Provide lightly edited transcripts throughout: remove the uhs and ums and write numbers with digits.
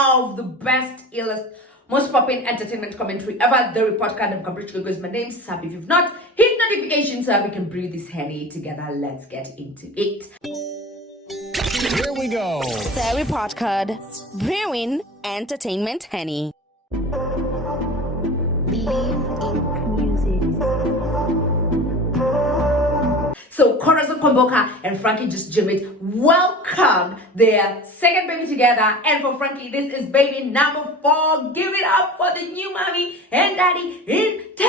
of the best, illest, most popping entertainment commentary ever. The report card and complete because my name's Sab. If you've not hit notifications so we can breathe this honey together, let's get into it. Here we go. The report card, brewing entertainment honey. So Corazon Komboka and Frankie just Jimmy welcomed their second baby together. And for Frankie, this is baby number 4. Give it up for the new mommy and daddy in town.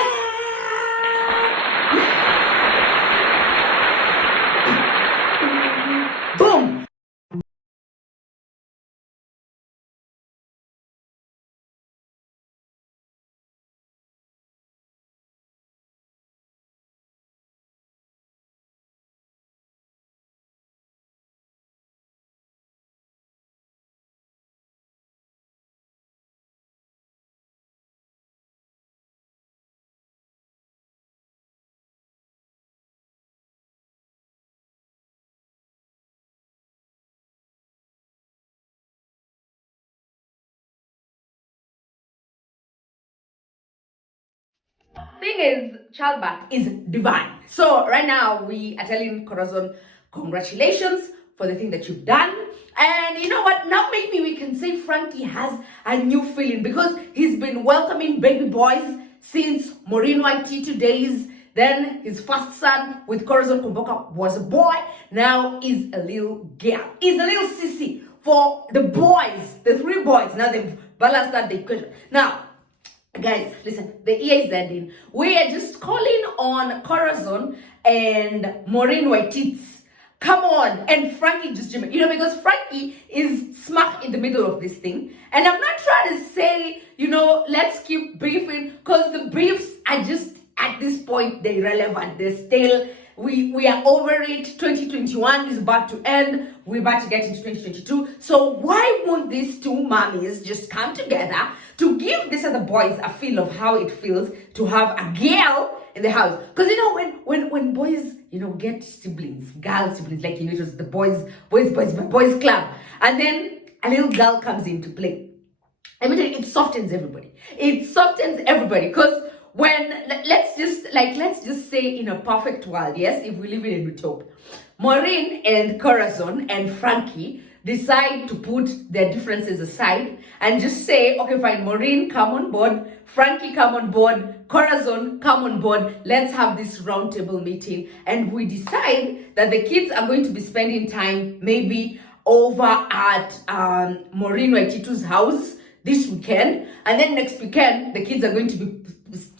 Boom. Thing is, childbirth is divine. So right now we are telling Corazon, congratulations for the thing that you've done. And you know what? Now maybe we can say Frankie has a new feeling because he's been welcoming baby boys since Maureen YT days. Then his first son with Corazon Komboka was a boy. Now is a little girl. Is a little sissy for the boys, the 3 boys. Now they've balanced that equation. Now, guys, listen, the year is ending. We are just calling on Corazon and Maureen White's. Come on. And Frankie just, because Frankie is smack in the middle of this thing. And I'm not trying to say, let's keep beefing because the beefs are just, at this point, they're irrelevant. They're still, we are over it. 2021 is about to end. We're about to get into 2022. So why won't these 2 mommies just come together to give these other boys a feel of how it feels to have a girl in the house? Because when boys get siblings, girl siblings, like it was the boys club, and then a little girl comes into play, I mean, it softens everybody. It softens everybody because when let's just say in a perfect world, yes, if we live in a utopia, Maureen and Corazon and Frankie decide to put their differences aside and just say, okay, fine, Maureen, come on board, Frankie, come on board, Corazon, come on board, let's have this roundtable meeting. And we decide that the kids are going to be spending time maybe over at Maureen Waititu's house this weekend. And then next weekend, the kids are going to be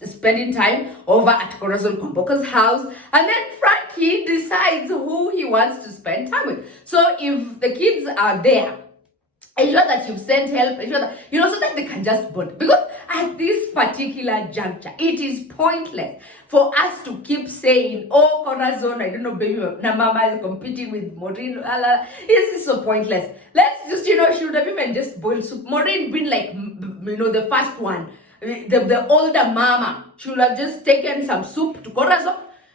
spending time over at Corazon Komboka's house. And then Frankie decides who he wants to spend time with. So if the kids are there, ensure that you've sent help, ensure that, so that they can just bond. Because at this particular juncture, it is pointless for us to keep saying, oh, Corazon, I don't know, baby, Mama is competing with Maureen. This is so pointless. Let's just, should have even just boiled soup. Maureen been like, the first one. The older mama should have just taken some soup to Corazon,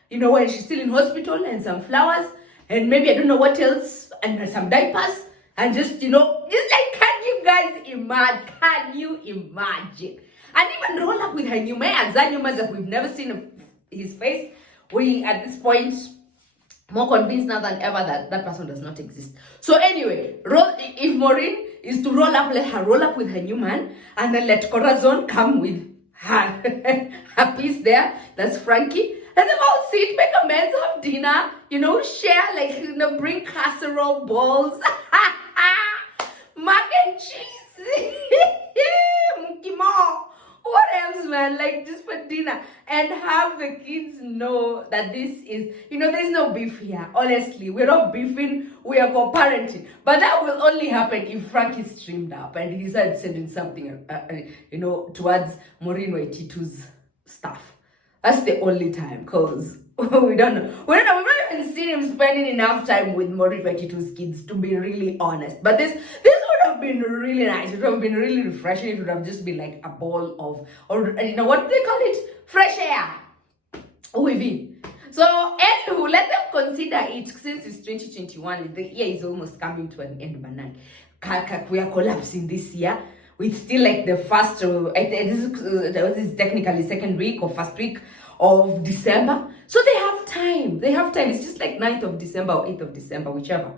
when she's still in hospital, and some flowers, and maybe I don't know what else, and some diapers, and just, just like, can you guys imagine? Can you imagine? And even roll up with her new man, that we've never seen his face. We, at this point, more convinced now than ever that that person does not exist. So anyway, if Maureen is to roll up, let her roll up with her new man, and then let Corazon come with her, her piece there. That's Frankie. Let them all sit, make amends, have dinner, share, bring casserole balls, mac and cheese, mukimo. What else, man? Just for dinner. And have the kids know that this is, there's no beef here. Honestly, we're not beefing. We are co-parenting. But that will only happen if Frankie streamed up and he started sending something, towards Maureen Waititu's stuff. That's the only time, because we don't know. We've not even seen him spending enough time with Maureen Waititu's kids, to be really honest. But this would have been really nice. It would have been really refreshing. It would have just been like a ball of, or what do they call it? Fresh air. With So anywho, let them consider it, since it's 2021, the year is almost coming to an end, but now we are collapsing this year. It's still like the first, this is technically second week or first week of December. So they have time. They have time. It's just like 9th of December or 8th of December, whichever.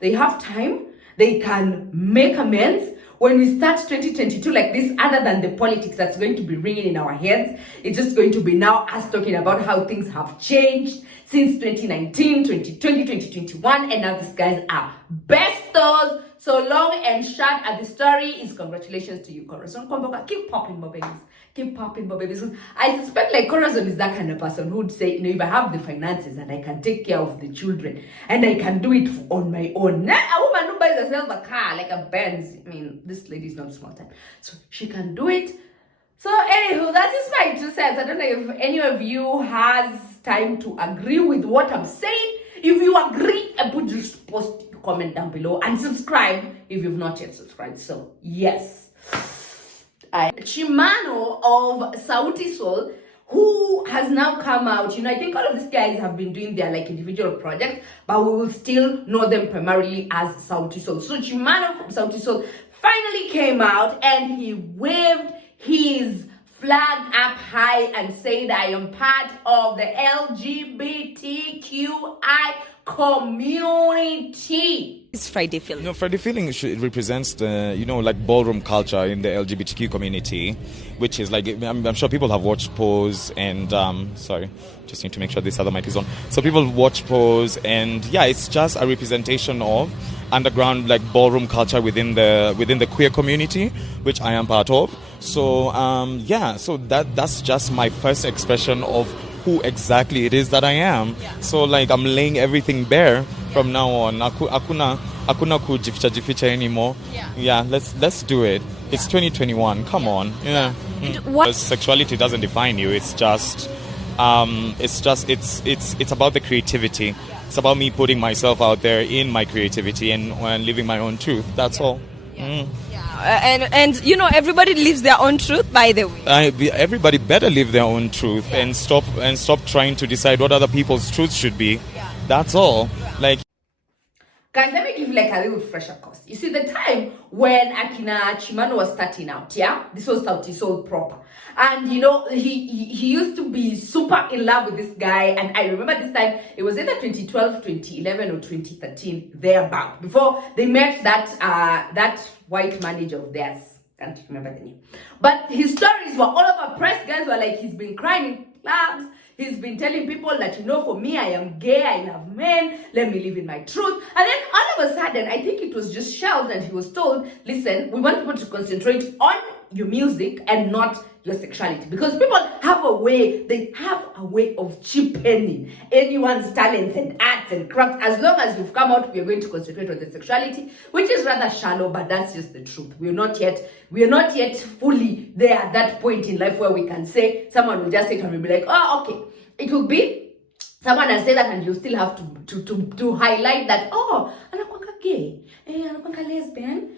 They have time. They can make amends. When we start 2022 like this, other than the politics that's going to be ringing in our heads, it's just going to be now us talking about how things have changed since 2019, 2020, 2021, and now these guys are bestos. So long and short at the story is congratulations to you, Corazon. Keep popping, my babies. Keep popping, my babies. I suspect like Corazon is that kind of person who would say, if I have the finances and I can take care of the children and I can do it on my own. Not a woman who buys herself a car like a Benz. I mean, this lady is not smart. So she can do it. So anywho, that is my 2 cents. I don't know if any of you has time to agree with what I'm saying. If you agree, put just post comment down below and subscribe if you've not yet subscribed. So yes, Chimano of SautiSol's, who has now come out. I think all of these guys have been doing their like individual projects, but we will still know them primarily as SautiSol's. So Chimano from SautiSol's finally came out and he waved his flag up high and said, I am part of the LGBTQI community. It's Friday feeling. Friday feeling represents the, like ballroom culture in the LGBTQ community, which is like, I'm sure people have watched Pose and, sorry, just need to make sure this other mic is on. So people watch Pose and yeah, it's just a representation of underground like ballroom culture within the queer community, which I am part of. So so that's just my first expression of who exactly it is that I am. Yeah. So like I'm laying everything bare from now on. Akuna kujificha jificha anymore. Yeah, let's do it. It's 2021. Come on. Yeah. What sexuality doesn't define you. It's just it's about the creativity. It's about me putting myself out there in my creativity and living my own truth. That's all. And everybody lives their own truth, by the way. Everybody better live their own truth and stop trying to decide what other people's truth should be. That's all. Like, guys, let me give you like a little fresher course. You see, the time when Akina Chimano was starting out, this was SautiSol's proper. And he used to be super in love with this guy. And I remember this time, it was either 2012, 2011 or 2013, thereabout, before they met that white manager of theirs. Can't remember the name. But his stories were all over press. Guys were like, he's been crying in clubs. He's been telling people that, for me, I am gay, I love men, let me live in my truth. And then all of a sudden, I think it was just shelved and he was told, listen, we want people to concentrate on your music and not your sexuality. Because people have a way of cheapening anyone's talents and arts and crafts. As long as you've come out, we are going to concentrate on the sexuality, which is rather shallow, but that's just the truth. We are not yet fully there at that point in life where we can say, someone will just say and we'll be like, oh, okay. It will be someone has said that and you still have to highlight that, oh, anakwanga gay, anakwanga lesbian,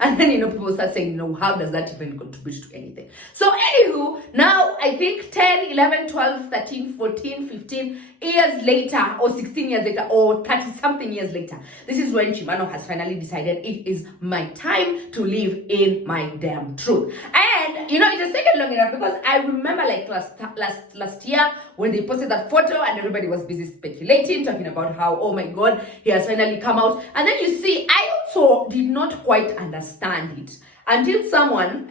and then people start saying, how does that even contribute to anything? So anywho, now I think 10, 11, 12, 13, 14, 15 years later, or 16 years later, or 30 something years later, this is when Chimano has finally decided it is my time to live in my damn truth. And it has taken long enough because I remember like last year when they posted that photo and everybody was busy speculating, talking about how, oh my God, he has finally come out. And then you see, I also did not quite understand it until someone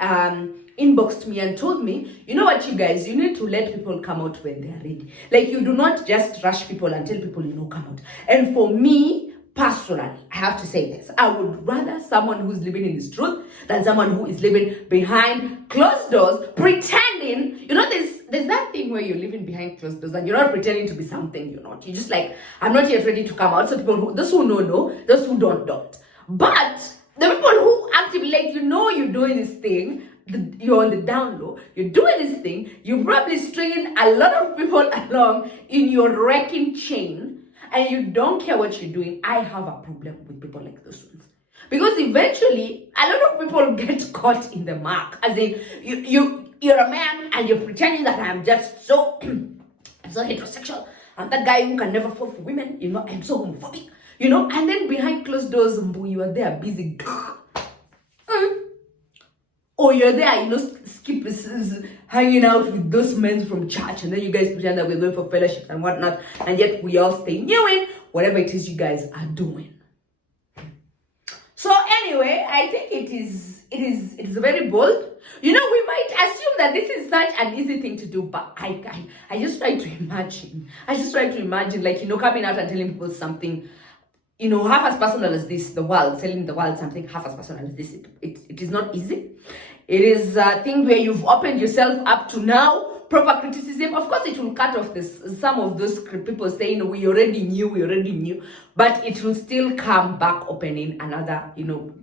inboxed me and told me, you know what, you guys, you need to let people come out when they're ready. Like, you do not just rush people until people, come out. And for me, personally, I have to say this. I would rather someone who's living in his truth than someone who is living behind closed doors, pretending, there's that thing where you're living behind closed doors and you're not pretending to be something you're not. You're just like, I'm not yet ready to come out. So those who know, those who don't. But the people who actively, you're doing this thing, you're on the down low, you're doing this thing, you're probably stringing a lot of people along in your wrecking chain, and you don't care what you're doing. I have a problem with people like those ones. Because eventually, a lot of people get caught in the mark. As in, you're a man and you're pretending that I'm just so heterosexual. I'm that guy who can never fall for women. I'm so homophobic. you know, and then behind closed doors, you are there busy. Or you're there, you know, hanging out with those men from church, and then you guys pretend that we're going for fellowship and whatnot, and yet we all stay in whatever it is you guys are doing. So anyway, I think it is very bold. You know, we might assume that this is such an easy thing to do, but I just try to imagine. I just try to imagine, like, you know, coming out and telling people something, you know, half as personal as this, telling the world something half as personal as this. It is not easy. It is a thing where you've opened yourself up to now proper criticism. Of course, it will cut off some of those people saying we already knew, but it will still come back opening another, you know,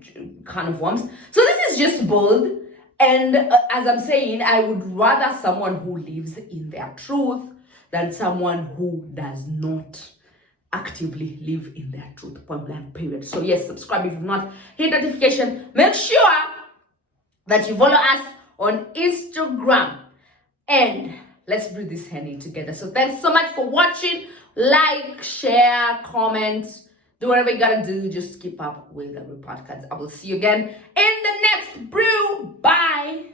kind of worms. So this is just bold. And as I'm saying, I would rather someone who lives in their truth than someone who does not actively live in their truth, point blank, period. So yes, subscribe if you've not, hit notification, make sure that you follow us on Instagram, and let's breathe this hand in together. So thanks so much for watching. Like, share, comment, do whatever you gotta do. Just keep up with the podcast. I will see you again in the next brew. Bye.